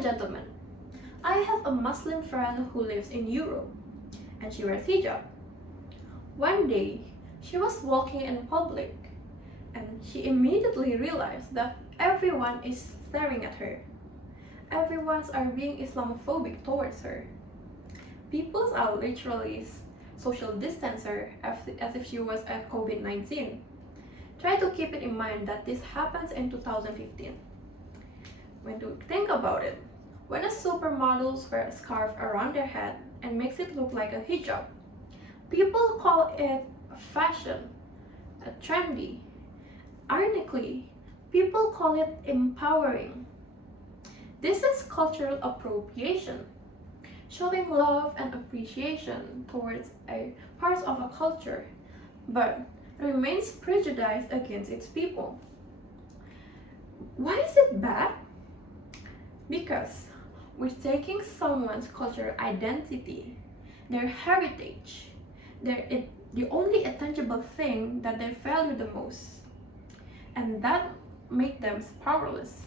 Gentlemen, I have a Muslim friend who lives in Europe and she wears hijab. One day, she was walking in public and she immediately realized that everyone is staring at her. Everyone's are being Islamophobic towards her. People are literally social distance her as if she was at COVID-19. Try to keep it in mind that this happens in 2015. When you think about it, when a supermodels wear a scarf around their head and makes it look like a hijab, people call it fashion, trendy. Ironically, people call it empowering. This is cultural appropriation, showing love and appreciation towards a part of a culture, but remains prejudiced against its people. Why is it bad? Because we're taking someone's cultural identity, their heritage, the only tangible thing that they value the most, and that makes them powerless.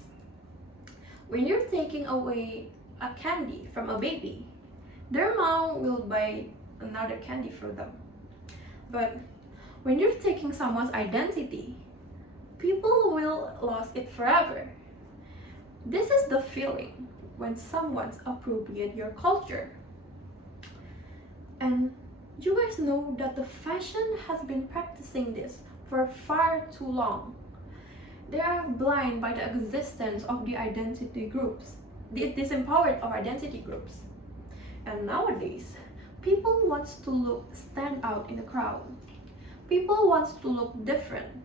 When you're taking away a candy from a baby, their mom will buy another candy for them. But when you're taking someone's identity, people will lose it forever. This is the feeling when someone's appropriate your culture. And you guys know that the fashion has been practicing this for far too long. They are blind by the existence of the identity groups, the disempowered of identity groups. And nowadays, people want to stand out in the crowd. People want to look different.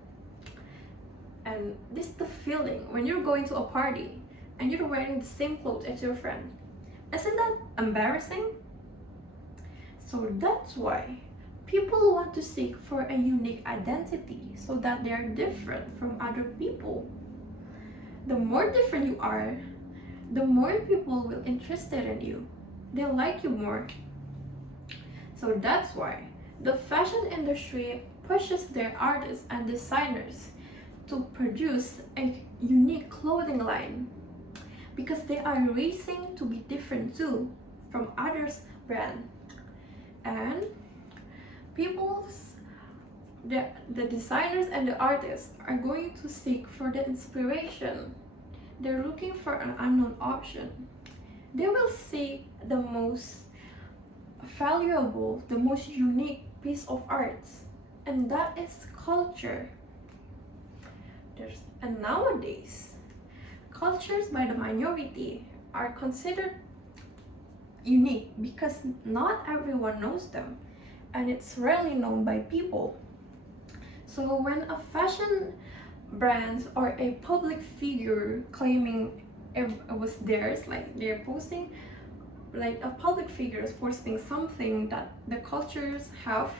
And this is the feeling when you're going to a party and you're wearing the same clothes as your friend. Isn't that embarrassing? So that's why people want to seek for a unique identity so that they are different from other people. The more different you are, the more people will be interested in you. They'll like you more. So that's why the fashion industry pushes their artists and designers to produce a unique clothing line because they are racing to be different too from others' brand. And the designers and the artists are going to seek for the inspiration. They're looking for an unknown option. They will seek the most valuable, the most unique piece of art, and that is culture. And nowadays, cultures by the minority are considered unique because not everyone knows them and it's rarely known by people. So when a fashion brand or a public figure claiming it was theirs, like they're posting, like a public figure is posting something that the cultures have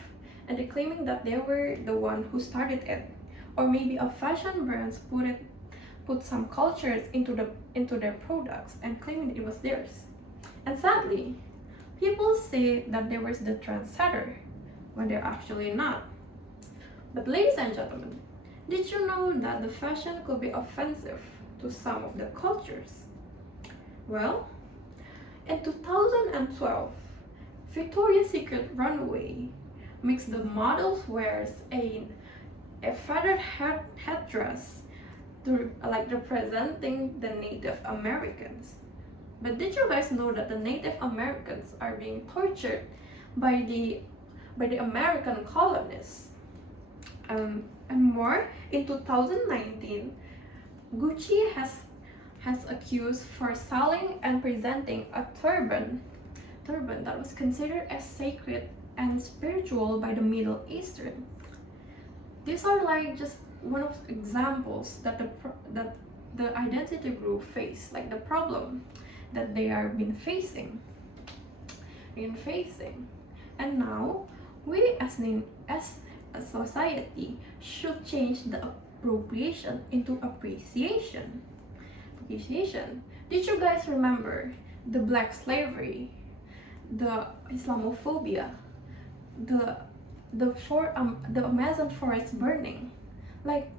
and they're claiming that they were the one who started it, or maybe a fashion brands put some cultures into their products and claiming it was theirs. And sadly, people say that they were the trendsetter when they're actually not. But ladies and gentlemen, did you know that the fashion could be offensive to some of the cultures? Well, in 2012, Victoria's Secret runway makes the models wears a feathered headdress to representing the Native Americans. But did you guys know that the Native Americans are being tortured by the American colonists? And more, in 2019, Gucci has accused for selling and presenting a turban that was considered as sacred and spiritual by the Middle Eastern. These are like just one of the examples that the identity group face, like the problem that they are facing. And now we as a society should change the appropriation into appreciation. Did you guys remember the black slavery, the Islamophobia, the Amazon forest burning? Like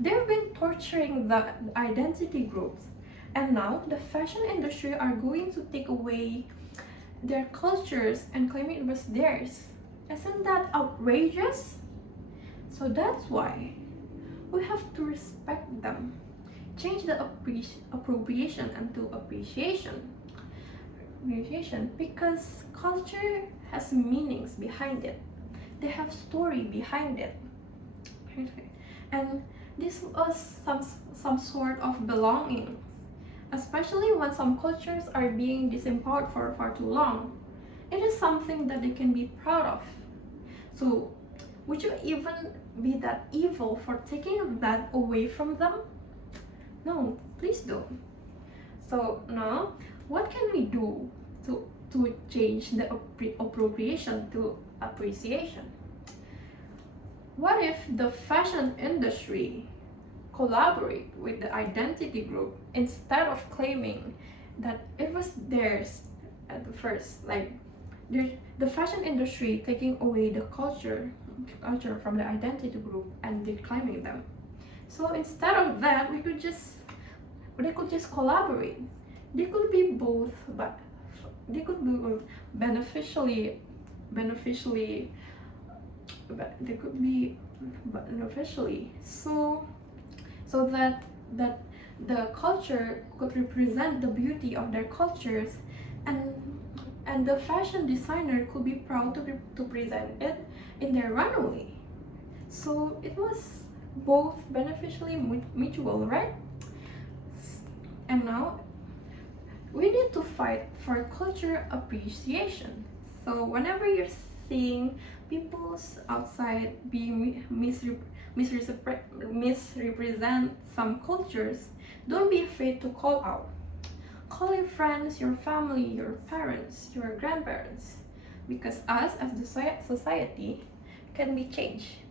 they've been torturing the identity groups And now the fashion industry are going to take away their cultures and claim it was theirs. Isn't that outrageous? So that's why we have to respect them. Change the appropriation into appreciation. Appreciation, because culture has meanings behind it. They have story behind it. And this was some sort of belonging, especially when some cultures are being disempowered for far too long. It is something that they can be proud of. So, would you even be that evil for taking that away from them? No, please don't. So now, what can we do to change the appropriation to appreciation? What if the fashion industry collaborate with the identity group instead of claiming that it was theirs at the first? Like, the fashion industry taking away the culture from the identity group and declaiming them. So instead of that, they could just collaborate. They could be both, but they could be beneficially, but they could be beneficially. So that the culture could represent the beauty of their cultures, and the fashion designer could be proud to present it in their runway. So it was both beneficially mutual, right? And now we need to fight for culture appreciation. So whenever you're seeing people outside being misrepresent some cultures, don't be afraid to call out. Call your friends, your family, your parents, your grandparents, because us as the society can be changed.